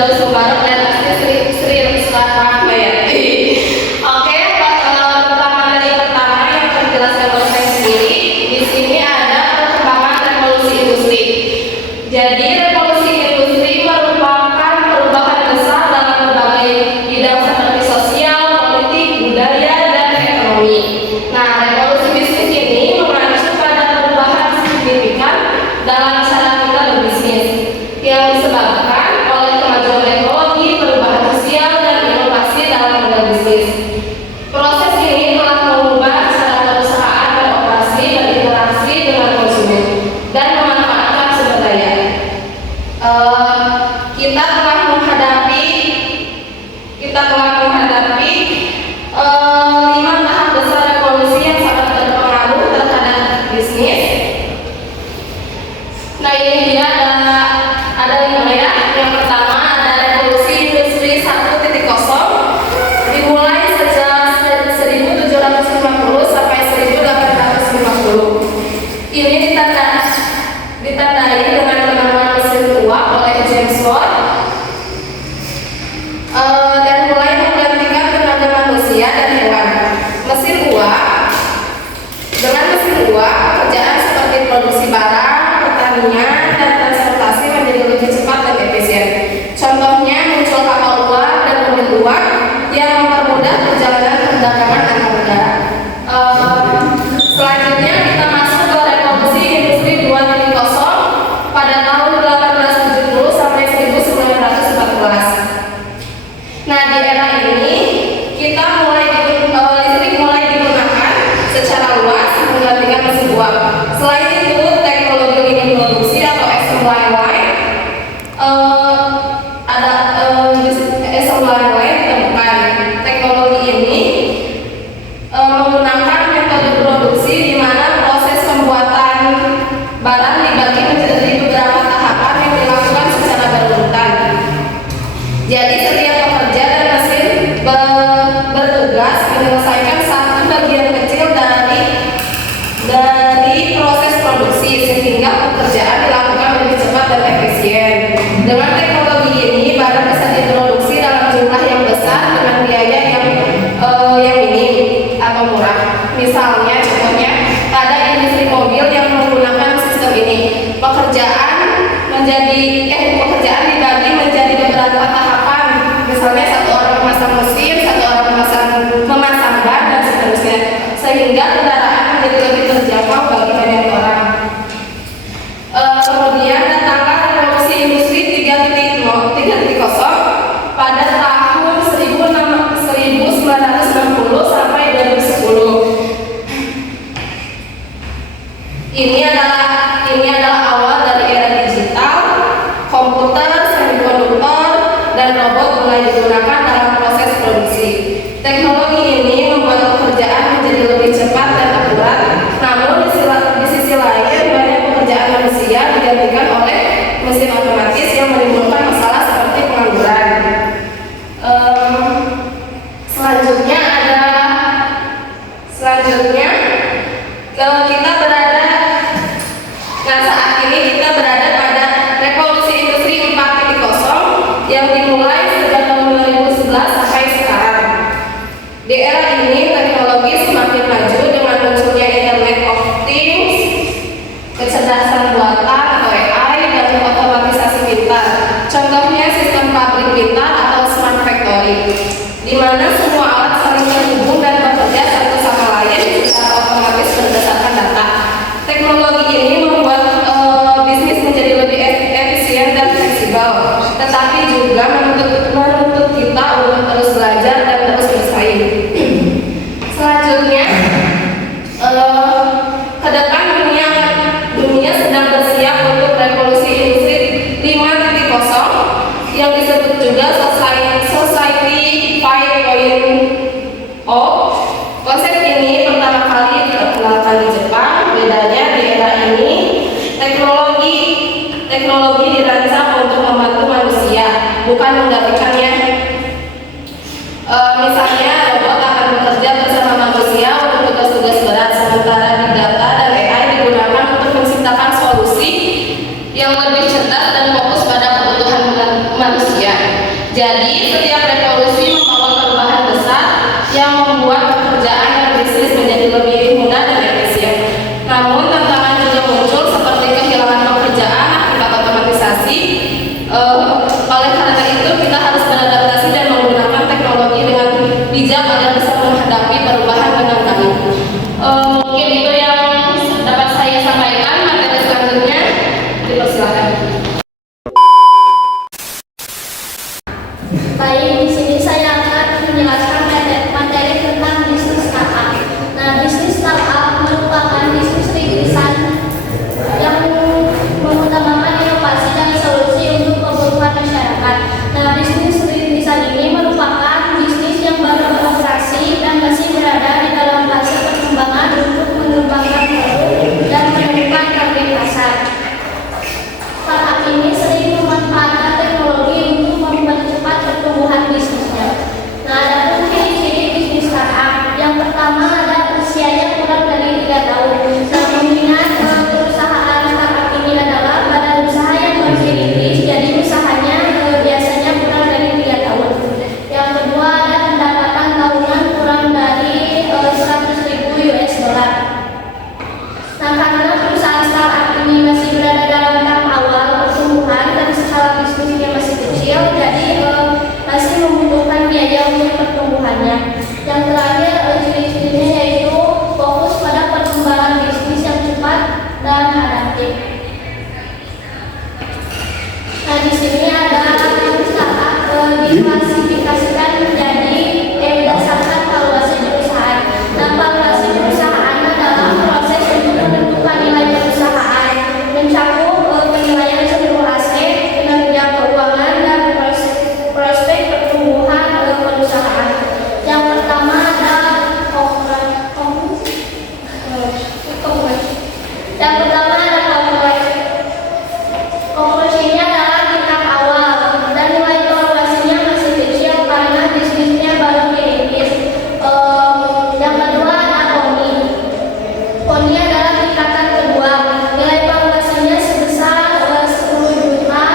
Firdaus Mubarak dan Sri Rahmayati. Oke, perkembangan dari pertama yang akan dijelaskan oleh saya sendiri. Di sini ada perkembangan revolusi industri. Jadi revolusi industri merupakan perubahan besar dalam berbagai bidang seperti sosial, politik, budaya, dan ekonomi. Nah, revolusi bisnis ini mengacu pada perubahan signifikan dalam cara kita berbisnis yang disebabkan oleh kemajuan teknologi, perubahan sosial, dan inovasi dalam model bisnis. Proses ini telah mengubah cara perusahaan beroperasi, berinteraksi dengan konsumen, dan memanfaatkan sumber daya. Kita telah menghadapi 5 tahap besar revolusi yang sangat berpengaruh terhadap bisnis. Nah, ini dia ada 5 ya. Yang pertama ada revolusi industri 1.0 dimulai sejak 1750 sampai 1850. Ini ditandai dengan penemuan mesin uap oleh James Watt dan mulai menggantikan tenaga manusia dan hewan. Dengan mesin uap, pekerjaan seperti produksi barang, pertanian, dan transportasi menjadi lebih cepat dan efisien. Contohnya muncul kapal uap dan mobil uap yang mempermudah perjalanan perdagangan antar negara. Selanjutnya kita masuk ke revolusi industri 2.0 pada tahun 1870 sampai 1914. Nah, di era ini listrik mulai digunakan secara luas menggantikan mesin uap. Selain itu, teknologi ini produksi atau assembly line ditemukan. Teknologi ini menggunakan metode produksi di mana proses pembuatan barang dibagi menjadi beberapa tahapan yang dilakukan secara berurutan. Jadi setiap pekerja dan mesin bertugas menyelesaikan satu bagian kecil dari proses produksi sehingga pekerjaan dilakukan lebih cepat dan efisien. Dengan teknologi ini barang bisa diproduksi dalam jumlah yang besar dengan biaya yang minim atau murah. Misalnya contohnya ada industri mobil yang menggunakan sistem ini. Pekerjaan dibagi menjadi beberapa tahapan. Misalnya satu orang memasang mesin, satu orang memasang ban, dan seterusnya, sehingga kendaraan menjadi lebih terjangkau bagi banyak orang. Kemudian datanglah revolusi industri 3.0 pada tahun 1960 sampai 2010. Ini adalah awal dari era digital, komputer, semikonduktor, dan robot mulai digunakan dalam proses produksi. Teknologi ini membuat pekerjaan menjadi lebih cepat dan akurat. Namun di sisi lain banyak pekerjaan manusia digantikan oleh mesin otomatis yang menimbulkan masalah seperti pengangguran. Kita berada pada revolusi industri 4.0 yang dimulai sejak tahun 2011 sampai sekarang. Di era ini teknologi semakin maju dengan munculnya Internet of Things, kecerdasan buatan atau AI, dan otomatisasi pintar. Contohnya sistem pabrik pintar atau smart factory, di mana semua alat saling terhubung dan bekerja satu sama lain secara otomatis berdasarkan data. Teknologi ini membuat bisnis menjadi lebih efisien dan fleksibel, tetapi juga menuntut kita untuk terus belajar dan terus bersaing. Selanjutnya, ke depan dunia sedang bersiap untuk revolusi industri 5.0 yang disebut juga Society 5.0. Konsep ini pertama kali diperkenalkan di Jepang. Bedanya di era ini teknologi dirancang untuk membantu manusia, bukan menggantikannya. Misalnya robot akan bekerja bersama manusia untuk tugas-tugas berat, sementara big data dan AI digunakan untuk menciptakan solusi yang lebih cerdas dan fokus pada kebutuhan manusia. Jadi setiap revolusi membawa perubahan besar yang membuat pekerjaan dan bisnis menjadi lebih mudah dan efisien. Namun tantangan juga muncul seperti kehilangan pekerjaan akibat otomatisasi. Oleh karena itu kita harus beradaptasi dan menggunakan teknologi dengan bijak agar bisa menghadapi perubahan dengan baik. Mungkin itu yang dapat saya sampaikan. Materi selanjutnya dipersilakan. Baik, di sini saya akan menjelaskan materi tentang bisnis startup. Nah, bisnis startup merupakan bisnis rintisan yang mengutamakan inovasi dan solusi untuk kebutuhan masyarakat. Nah, bisnis rintisan ini merupakan bisnis yang baru beroperasi dan masih berada di dalam fase perkembangan untuk mengembangkan produk dan menemukan target pasar. Startup ini sering memanfaatkan teknologi untuk mempercepat pertumbuhan bisnisnya. Nah, ada pun ciri-ciri bisnis startup. Yang pertama ada usianya kurang dari 3 tahun. Nah, mengingat perusahaan startup ini adalah badan usaha yang masih rintis, jadi usahanya biasanya kurang dari 3 tahun. Yang kedua ada pendapatan tahunan kurang dari 100.000 US dollar. Nah, karena perusahaan startup ini masih berada dalam tahap awal pertumbuhan dan skala bisnisnya masih kecil, jadi masih membutuhkan biaya untuk pertumbuhannya. Yang terakhir, ciri-cirinya yaitu fokus pada perkembangan bisnis yang cepat dan adaptif. Nah, di sini ada startup diklasifikasikan menjadi berdasarkan valuasi perusahaan. Nah, valuasi perusahaan adalah proses untuk menentukan nilai perusahaan, mencakup penilaian seluruh aset, kinerja keuangan, dan prospek pertumbuhan perusahaan. Yang pertama ada konklusinya adalah tingkat awal dan nilai valuasinya masih kecil karena bisnisnya baru dirintis. Yang kedua ada poni. Poni adalah tingkatan kedua. Nilai valuasinya sebesar 10 juta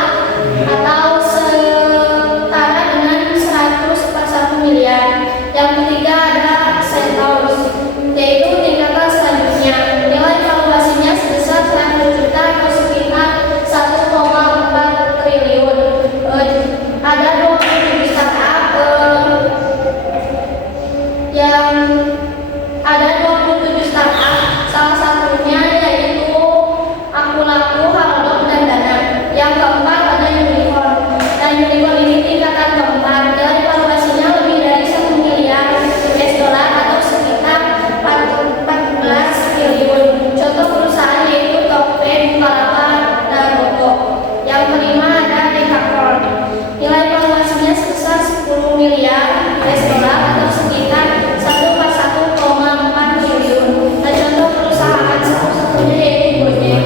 atau setara dengan 100/1 miliar. Yang ketiga ada centaurs, yaitu tingkatan selanjutnya. Nilai valuasinya sebesar 100 juta atau sekitar 1,4 triliun. Ada 27 startup salah satunya yaitu Akulaku, Halodoc, dan Dana. Yang keempat ada Unicorn. Dan Unicorn ini tingkatan keempat. Nilai valuasinya lebih dari 1 miliar US dollar atau sekitar 14 triliun. Contoh perusahaan yaitu Tokped, Bukalapak, dan Goto. Yang kelima ada Dekakorn. Nilai valuasinya sebesar 10 miliar US dollar atau sekitar 1,4 triliun. Nah, contoh perusahaan satu-satunya yaitu Gojek.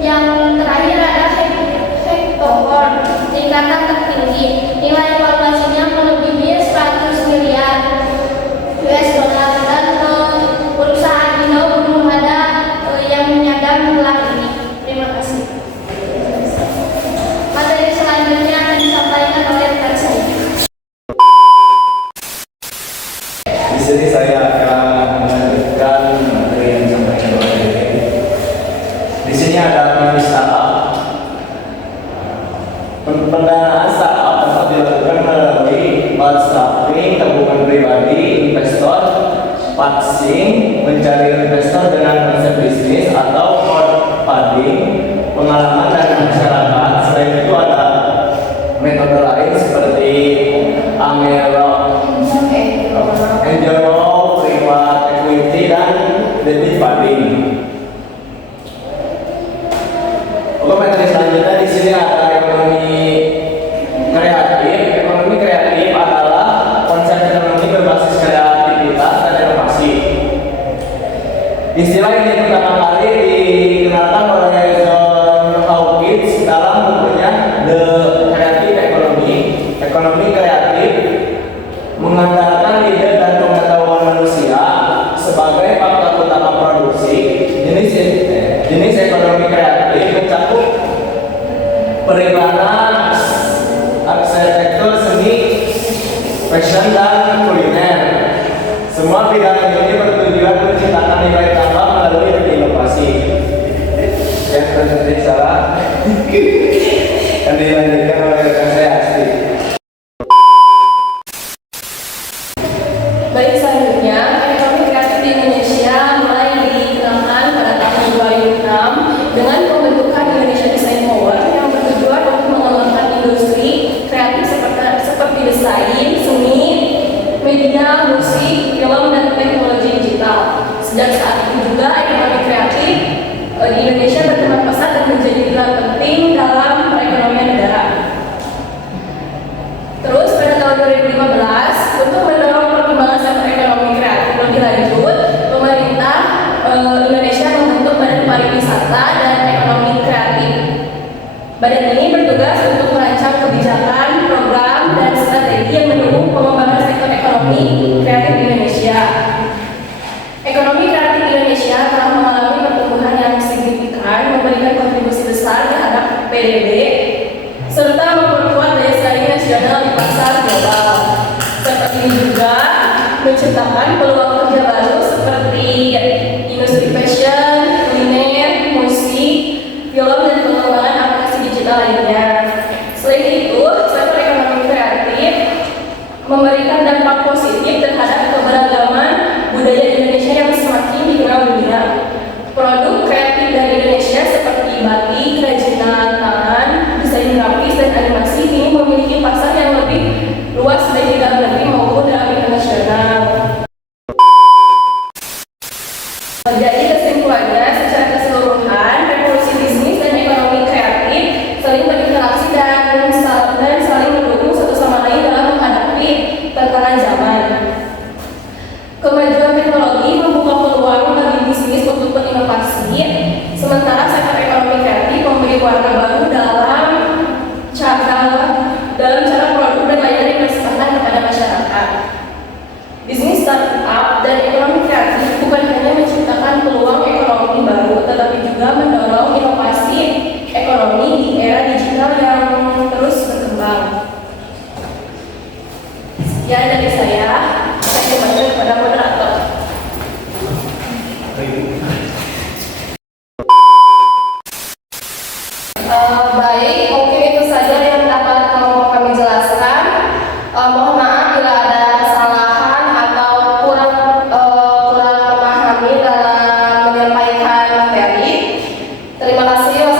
Yang terakhir ada Hectocorn, tingkatan tertinggi. Nilai valuasinya melebihi 100 miliar US dollar dan perusahaan Indo belum ada yang menyadap gelar ini. Terima kasih. Materi selanjutnya akan disampaikan oleh rekan saya. Di sini saya akan melanjutkan materi yang disampaikan oleh Dewi. Di sini ada bisnis startup. Pendanaan startup dapat dilakukan melalui bootstrapping, tabungan pribadi, investor, fundraising, mencari investor dengan konsep bisnis atau crowdfunding, pengalaman dari masyarakat. Selain itu ada metode lain seperti angel private equity, dan debt funding. Oke, materi selanjutnya di sini ada ekonomi kreatif. Ekonomi kreatif adalah konsep ekonomi berbasis kreativitas dan inovasi. Istilah ini pertama kali dikenalkan oleh John Hawkins dalam bukunya The Creative Economy. Ekonomi kreatif mengandalkan ide dan pengetahuan manusia sebagai faktor utama produksi. Jenis ekonomi kreatif mencakup periklanan, arsitektur, juga menciptakan nilai tambah melalui inovasi. Yang terjadi salah dan dilanjutkan oleh rekan saya Asti. Baik, selanjutnya ekonomi kreatif di Indonesia mulai dikenalkan pada tahun 2006 dengan pembentukan Indonesia Design Power yang bertujuan untuk mengembangkan industri kreatif seperti desain, seni, media, musik, film, dan teknologi digital. Sejak saat itu juga ekonomi kreatif di Indonesia berkembang pesat dan menjadi pilar penting dalam perekonomian negara. Terus pada tahun 2015 untuk mendorong perkembangan sektor ekonomi kreatif lebih lanjut, pemerintah Indonesia membentuk Badan Pariwisata dan Ekonomi Kreatif. Badan ini bertugas untuk merancang kebijakan, program, dan strategi yang mendukung pengembangan sektor ekonomi kreatif di Indonesia. Ekonomi kreatif di Indonesia telah mengalami pertumbuhan yang signifikan, memberikan kontribusi besar terhadap PDB, serta memperkuat daya saing nasional di pasar global. Sektor ini juga menciptakan peluang kerja baru seperti industri fashion, kuliner, musik, film, dan pengembangan aplikasi digital lainnya. Selain itu, sektor ekonomi kreatif memberikan dampak positif terhadap keberagaman budaya Indonesia yang semakin dikenal dunia. Produk kreatif dari Indonesia seperti batik, kerajinan tangan, desain grafis, dan animasi ini memiliki pasar yang lebih luas baik di dalam negeri maupun dalam internasional. Jadi kesimpulannya, secara keseluruhan, revolusi bisnis dan ekonomi kreatif saling berinteraksi dan saling mendukung satu sama lain dalam menghadapi tantangan zaman. Kemajuan teknologi membuka peluang bagi bisnis untuk berinovasi, sementara sektor ekonomi kreatif memberi warna baru dalam cara produk dan layanan yang dipersembahkan kepada masyarakat. Bisnis startup dan ekonomi kreatif bukan hanya menciptakan peluang ekonomi baru, tetapi juga mendorong inovasi ekonomi di era digital yang terus berkembang. Sekian dari saya kembali kepada moderator. Baik, mungkin itu saja yang dapat kami jelaskan. Mohon maaf bila ada kesalahan atau kurang memahami dalam menyampaikan materi. Terima kasih.